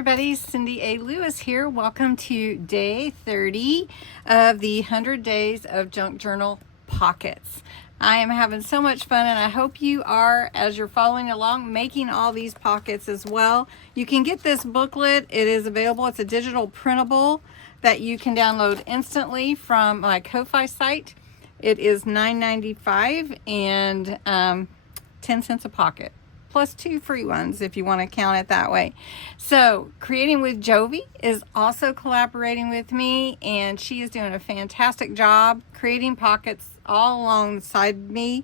everybody, Cindy A. Lewis here. Welcome to day 30 of the 100 Days of Junk Journal Pockets. I am having so much fun, and I hope you are, as you're following along, making all these pockets as well. You can get this booklet. It is available. It's a digital printable that you can download instantly from my Ko-Fi site. It is $9.95 and 10 cents a pocket, plus 2 free ones if you want to count it that way. So Creating with Jovi is also collaborating with me, and she is doing a fantastic job creating pockets all alongside me.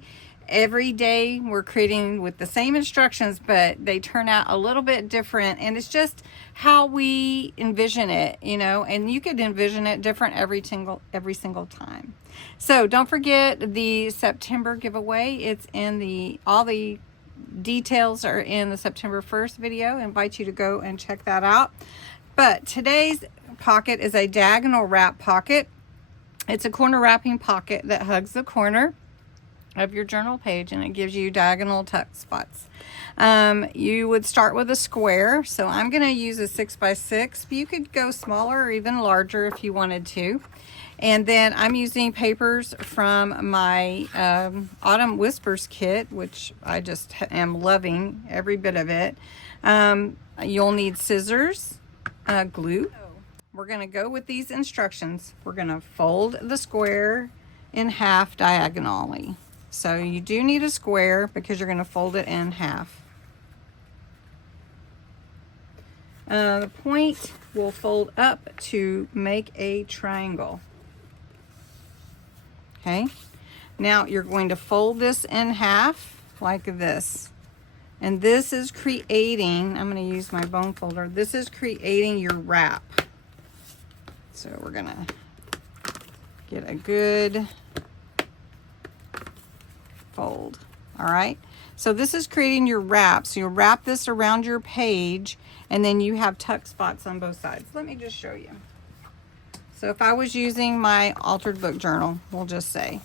Every day we're creating with the same instructions, but they turn out a little bit different, and it's just how we envision it, you know, and you could envision it different every single time. So don't forget the September giveaway. It's in all the details are in the September 1st video. I invite you to go and check that out. But today's pocket is a diagonal wrap pocket. It's a corner wrapping pocket that hugs the corner of your journal page, and it gives you diagonal tuck spots. You would start with a square, so I'm going to use a 6x6, but you could go smaller or even larger if you wanted to. And then I'm using papers from my Autumn Whispers kit, which I just am loving every bit of it. You'll need scissors, glue. We're going to go with these instructions. We're going to fold the square in half diagonally. So you do need a square because you're going to fold it in half. The point will fold up to make a triangle. Okay, now you're going to fold this in half like this. And this is creating, I'm going to use my bone folder, this is creating your wrap. So we're going to get a good fold. All right, so this is creating your wrap. So you'll wrap this around your page, and then you have tuck spots on both sides. Let me just show you. So if I was using my altered book journal, we'll just say,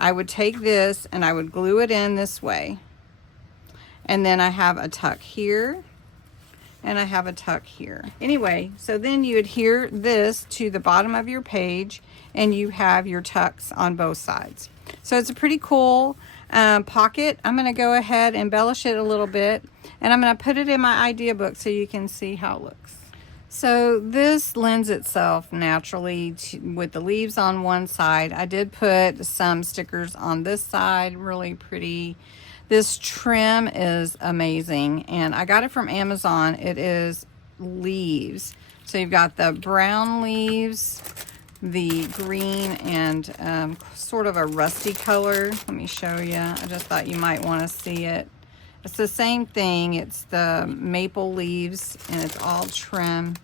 I would take this and I would glue it in this way. And then I have a tuck here and I have a tuck here. Anyway, so then you adhere this to the bottom of your page and you have your tucks on both sides. So it's a pretty cool pocket. I'm going to go ahead and embellish it a little bit, and I'm going to put it in my idea book so you can see how it looks. So this lends itself naturally with the leaves on one side. I did put some stickers on this side, really pretty. This trim is amazing, and I got it from Amazon. It is leaves. So you've got the brown leaves, the green, and sort of a rusty color. Let me show you. I just thought you might want to see it. It's the same thing. It's the maple leaves, and it's all trim.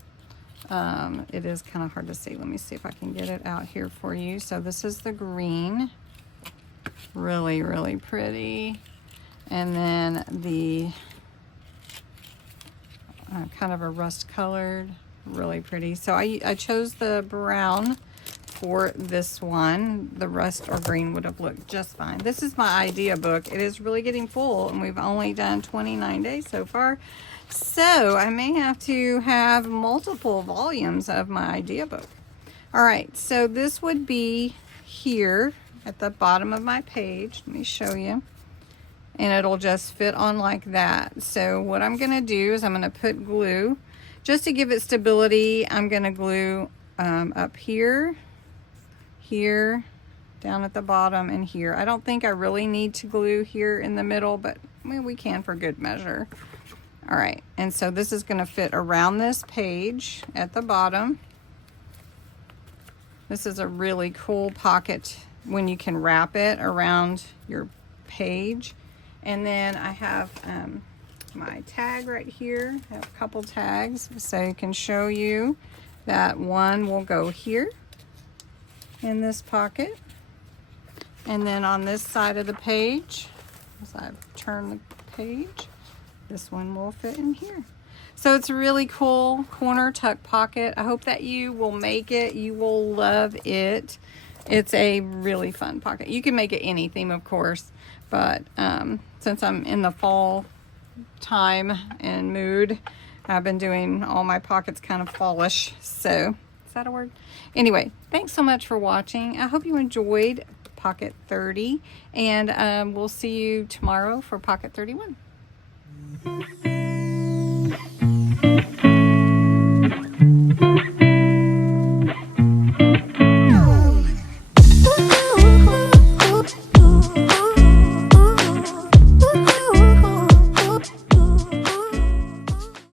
It is kind of hard to see. Let me see if I can get it out here for you. So this is the green. Really, really pretty. And then the kind of a rust colored, really pretty. So I chose the brown for this one. The rust or green would have looked just fine. This is my idea book. It is really getting full, and we've only done 29 days so far. So I may have to have multiple volumes of my idea book. All right, so this would be here at the bottom of my page. Let me show you. And it'll just fit on like that. So what I'm gonna do is I'm gonna put glue. Just to give it stability, I'm gonna glue up here, here, down at the bottom, and here. I don't think I really need to glue here in the middle, but I mean, we can for good measure. All right, and so this is gonna fit around this page at the bottom. This is a really cool pocket when you can wrap it around your page. And then I have my tag right here. I have a couple tags so I can show you that one will go here in this pocket. And then on this side of the page, as I turn the page, this one will fit in here. So it's a really cool corner tuck pocket. I hope that you will make it. You will love it. It's a really fun pocket. You can make it any theme, of course, but since I'm in the fall time and mood, I've been doing all my pockets kind of fallish. So, is that a word? Anyway, thanks so much for watching. I hope you enjoyed Pocket 30, and we'll see you tomorrow for Pocket 31.